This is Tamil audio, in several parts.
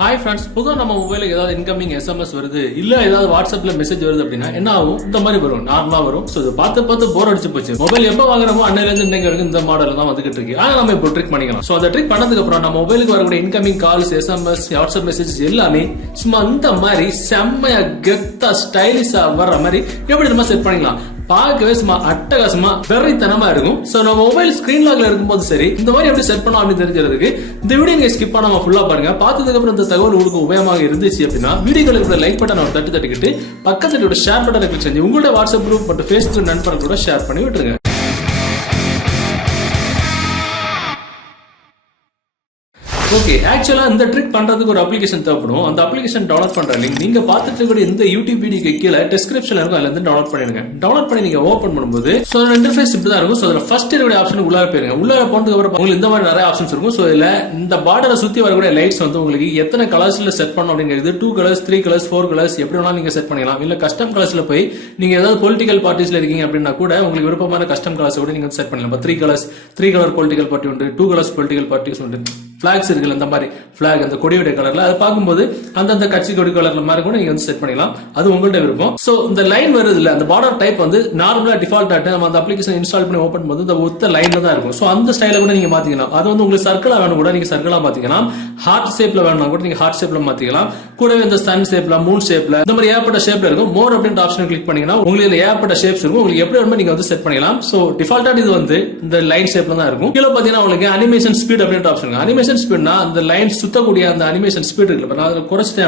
ஹாய் ஃப்ரெண்ட்ஸ், பொதுவாக நம்ம மொபைலுக்கு ஏதாவது இன்கமிங் எஸ்எம்எஸ் வருது, இல்ல ஏதாவது வாட்ஸ்அப்ல மெசேஜ் வருது அப்படின்னா என்ன ஆகும்? இந்த மாதிரி வரும், நார்மலா வரும். ஸோ இதை பார்த்து போர் அடிச்சு போச்சு. மொபைல் எப்போ வாங்குறமோ அன்னையில இருந்து இன்னைக்கு வரைக்கும் இந்த மாடல் தான் வந்துகிட்டு இருக்கு. ஆனா நம்ம இப்போ ட்ரிக் பண்ணிக்கலாம். ஸோ அந்த ட்ரிக் பண்ணதுக்கு அப்புறம் நம்ம மொபைலுக்கு வரக்கூடிய incoming calls, SMS, WhatsApp message எல்லாமே சும்மா இந்த மாதிரி செம்மையா கெத்தா ஸ்டைலிஷா வர்ற மாதிரி எப்படி நம்ம செட் பண்ணிக்கலாம். பார்க்கவே சும்மா அட்டகாசமா வெறித்தனமா இருக்கும். சோ நம்ம மொபைல் ஸ்கிரீன் லாக்ல இருக்கும்போது சரி, இந்த மாதிரி எப்படி செட் பண்ணலாம் அப்படின்னு தெரிஞ்சதுக்கு இந்த வீடியோ நீங்க ஸ்கிப் பண்ணாம ஃபுல்லா பாருங்க. பார்த்ததுக்கு அப்புறம் இந்த தகவல் உங்களுக்கு உபயோகமாக இருந்துச்சு அப்படின்னா வீடியோக்கு லைக் பட்டன் ஒரு தட்டிக்கிட்டு பக்கத்துல ஷேர் பட்டனை கிளிக் செஞ்சு உங்களோட வாட்ஸ்அப் குரூப் மற்றும் ஃபேஸ்புக் நண்பர்களோட ஷேர் பண்ணி விட்டுருங்க. ஓகே, ஆக்சுவலா இந்த ட்ரிக் பண்றதுக்கு ஒரு அப்ளிகேஷன் தேவைப்படும். அந்த அப்ளிகேஷன் டவுன்லோட் பண்ற லிங்க் நீங்க பார்த்துட்டு இருக்கக்கூடிய இந்த யூடியூப் வீடியோக்கு கீழே டிஸ்கிரிப்ஷன்ல இருக்கும். அதுல இருந்து டவுன்லோட் பண்ணிடுங்க. டவுன்லோட் பண்ணி நீங்க ஓபன் பண்ணும்போது சோ இன்டர்ஃபேஸ் இப்படி தான் இருக்கும். சோ அதுல ஃபர்ஸ்ட் இருக்கக்கூடிய ஆப்ஷன் உள்ளார போயிருங்க. உள்ளார போனதுக்கு அப்புறம் உங்களுக்கு இந்த மாதிரி நிறைய ஆப்ஷன்ஸ் இருக்கும். சோ இதுல இந்த பார்டரை சுத்தி வரக்கூடிய லைட்ஸ் வந்து உங்களுக்கு எத்தனை கலர்ஸ்ல செட் பண்ணணும் அப்படிங்கிறது 2 கலர்ஸ், 3 கலர்ஸ், 4 கலர்ஸ் எப்படி வேணாலும் நீங்க செட் பண்ணிக்கலாம். இல்ல கஸ்டம் கலர்ஸ்ல போய் நீங்க ஏதாவது பொலிட்டிக்கல் பார்ட்டிஸ்ல இருக்கீங்க அப்படின்னா கூட உங்களுக்கு விருப்பமான கஸ்டம் கலர்ஸ் கூட நீங்க செட் பண்ணலாம். 3 கலர்ஸ், 3 கலர் பொலிட்டிக்கல் பார்ட்டி உண்டு, 2 கலர்ஸ் பொலிட்டிக்கல் பார்ட்டிஸ் உண்டு. பிளாக்ஸ் இருக்குல்ல, இந்த மாதிரி பிளாக் அந்த கொடியோட கலர்ல அதை பார்க்கும்போது அந்தந்த கட்சி கொடி கலர்ல மாதிரி கூட நீங்க வந்து செட் பண்ணிக்கலாம். அது உங்கள்ட்ட விருப்பம். சோ இந்த லைன் வருது இல்ல, அந்த பார்டர் டைப் வந்து நார்மலா டிஃபால்ட் ஆட்டு நம்ம அந்த அப்ளிகேஷன் இன்ஸ்டால் பண்ணி ஓபன் பண்ணும்போது இந்த ஒத்த லைன்ல தான் இருக்கும். சோ அந்த ஸ்டைல கூட நீங்க மாத்திக்கலாம். அது வந்து உங்களுக்கு சர்க்கிளா வேணும் கூட நீங்க சர்க்கிளா மாத்திக்கலாம். ஹார்ட் ஷேப்ல வேணும் கூட நீங்க ஹார்ட் ஷேப்ல மாத்திக்கலாம். கூடவே இந்த சன் ஷேப்ல, மூன் ஷேப்ல, இந்த மாதிரி ஏகப்பட்ட ஷேப்ல இருக்கும். மோர் அப்படின்ற ஆப்ஷன் கிளிக் பண்ணீங்கன்னா உங்களுக்கு ஏகப்பட்ட ஷேப்ஸ் இருக்கும். உங்களுக்கு எப்படி வேணுமோ நீங்க வந்து செட் பண்ணிக்கலாம். சோ டிஃபால்ட்டா இது வந்து இந்த லைன் ஷேப்ல தான் இருக்கும். கீழே பாத்தீங்கன்னா உங்களுக்கு அனிமேஷன் ஸ்பீட் அப்படின்ற ஆப்ஷன். அனிமேஷன் ஸ்பீட் அந்த லைன் சுத்தக்கூடிய அந்த அனிமேஷன் ஸ்பீட் இருக்கு. நான் அதில் குறைச்சிட்டேன்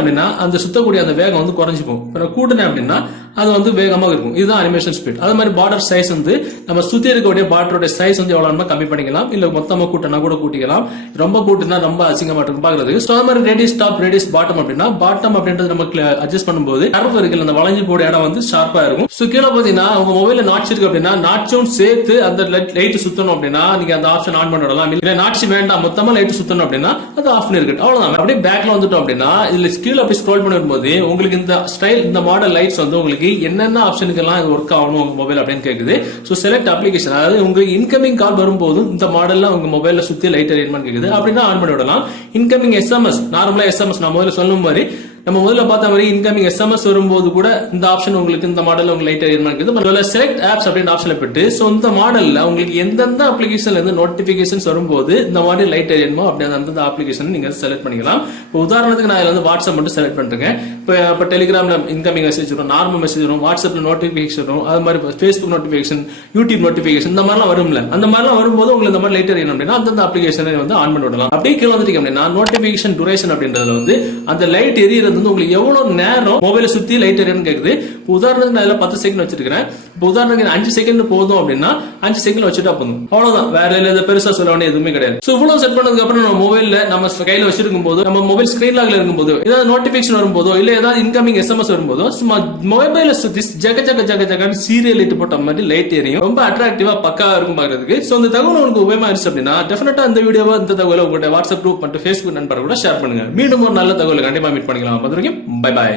அப்படின்னா அந்த சுத்தக்கூடிய அந்த வேகம் வந்து குறைஞ்சு போகும். இப்போ நான் கூட்டினேன் அப்படின்னா அது வந்து வேகமாக இருக்கும். இதுதான் அனிமேஷன் ஸ்பீட். அது மாதிரி பார்டர் சைஸ் வந்து நம்ம சுத்தி இருக்கக்கூடிய பார்டரோட சைஸ் வந்து எவ்வளவு கம்மி பண்ணிக்கலாம். இல்ல மொத்தமா கூட்டினா கூட கூட்டிக்கலாம். ரொம்ப கூட்டினா ரொம்ப அசிங்கமா இருக்கும் பாக்குறது. ஸோ அது மாதிரி ரேடியஸ் டாப், ரேடியஸ் பாட்டம் அப்படின்னா பாட்டம் அப்படின்றது நமக்கு அட்ஜஸ்ட் பண்ணும்போது கர்வ் இருக்கு, அந்த வளைஞ்சு போட இடம் வந்து ஷார்ப்பா இருக்கும். ஸோ கீழே பாத்தீங்கன்னா உங்க மொபைல நாட்ச் இருக்கு அப்படின்னா நாட்சும் சேர்த்து அந்த லைட் சுத்தணும் அப்படின்னா நீங்க அந்த ஆப்ஷன் ஆன் பண்ண விடலாம். இல்ல நாட்சி வேண்டாம் மொத்தமா லைட் சுத்தணும் அப்படின்னா அது ஆஃப் இருக்கு. அவ்வளவுதான். அப்படியே பேக்ல வந்துட்டோம் அப்படின்னா இதுல கீழே அப்படி ஸ்க்ரோல் பண்ணி வரும்போது உங்களுக்கு இந்த ஸ்டைல், இந்த மாடல் லைட்ஸ் வந்து உங்களுக்கு என்னென்ன ஆப்ஷனுக்கு எல்லாம் ஒர்க் ஆகணும் உங்க மொபைல் அப்படின்னு கேக்குது. சோ செலக்ட் அப்ளிகேஷன், அதாவது உங்களுக்கு இன்கமிங் கால் வரும்போது இந்த மாடல்ல உங்க மொபைல்ல சுத்தி லைட் எரியன்மெண்ட் கேக்குது அப்படின்னா ஆன் பண்ணி விடலாம். இன்கமிங் எஸ்எம்எஸ், நார்மலா எஸ்எம்எஸ் நான் முதல்ல சொல்லும் மாதிரி நம்ம முதல்ல பார்த்த மாதிரி இன்கமிங் எஸ்எம்எஸ் வரும்போது கூட இந்த ஆப்ஷன் உங்களுக்கு இந்த மாடல்ல உங்களுக்கு லைட் எரியன்மெண்ட் இருக்குது. செலக்ட் ஆப்ஸ் அப்படின்னு ஆப்ஷன்ல போட்டு சோ இந்த மாடல்ல உங்களுக்கு எந்தெந்த அப்ளிகேஷன்ல இருந்து நோட்டிபிகேஷன்ஸ் வரும்போது இந்த மாதிரி லைட் எரியணுமோ அப்படி அந்த அப்ளிகேஷன் நீங்க செலக்ட் பண்ணிக்கலாம். இப்போ உதாரணத்துக்கு நான் இதுல வந்து வாட்ஸ்அப் மட்டும் செலக்ட் பண்ணிருக்கேன். இப்போ டெலிகிராம்ல இன்கமிங் மெசேஜ் வரும், நார்மல் மெசேஜ் வரும், வாட்ஸ்அப்ல நோட்டிபிகேஷன் வரும், அது மாதிரி ஃபேஸ்புக் நோட்டிபிகேஷன், யூடியூப் நோட்டிபிகேஷன், இந்த மாதிரிலாம் வரும்ல. அந்த மாதிரிலாம் வரும்போது உங்களுக்கு இந்த மாதிரி லைட் எரியணும் அப்படின்னா அந்த அப்ளிகேஷனை வந்து ஆன் பண்ணி விடலாம். அப்படியே கீழே வந்துட்டீங்க அப்படின்னா நோட்டிபிகேஷன் டூரேஷன் அப்படின்றதுல வந்து அந்த லைட் எரியறது வந்து உங்களுக்கு எவ்வளவு நேரம் மொபைல சுத்தி லைட் எரியன்னு கேக்குது. உதாரணத்துக்கு நான் 10 செகண்ட் வச்சிருக்கேன். இப்போ உதாரணத்துக்கு 5 செகண்ட் போதும் அப்படின்னா 5 செகண்ட் வச்சுட்டா போதும். அவ்வளவுதான். வேற எதுவும் பெருசா சொல்ல வேண்டிய எதுவுமே கிடையாது. சோ இவ்வளவு செட் பண்ணதுக்கு அப்புறம் நம்ம மொபைல்ல நம்ம கையில வச்சிருக்கும் போது, நம்ம மொபைல் ஸ்கிரீன் லாக்ல இருக்கும்போது, ஏதாவது நோட்டிபிகேஷன் வரும்போதோ இல்ல ஏதாவது இன்கமிங் எஸ்எம்எஸ் வரும்போதோ சும்மா மொபைல சுத்தி ஜக சீரியல் லைட் போட்ட மாதிரி லைட் எரியும். ரொம்ப அட்ராக்டிவா பக்காவா இருக்கும் பாக்குறதுக்கு. சோ இந்த தகவல் உங்களுக்கு உபயோகமா இருந்துச்சு அப்படின்னா டெஃபினட்டா இந்த வீடியோவை, இந்த தகவலை உங்களுடைய வாட்ஸ்அப் குரூப் மற்றும் ஃபேஸ்புக் நண்பர்கள் கூட ஷேர் பண்ணுங்க. மீண்டும் ஒரு நல்ல தகவலை கண்டிப்பா மீட் பண்ணிக்கலாம். அது வரைக்கும் பை பாய்.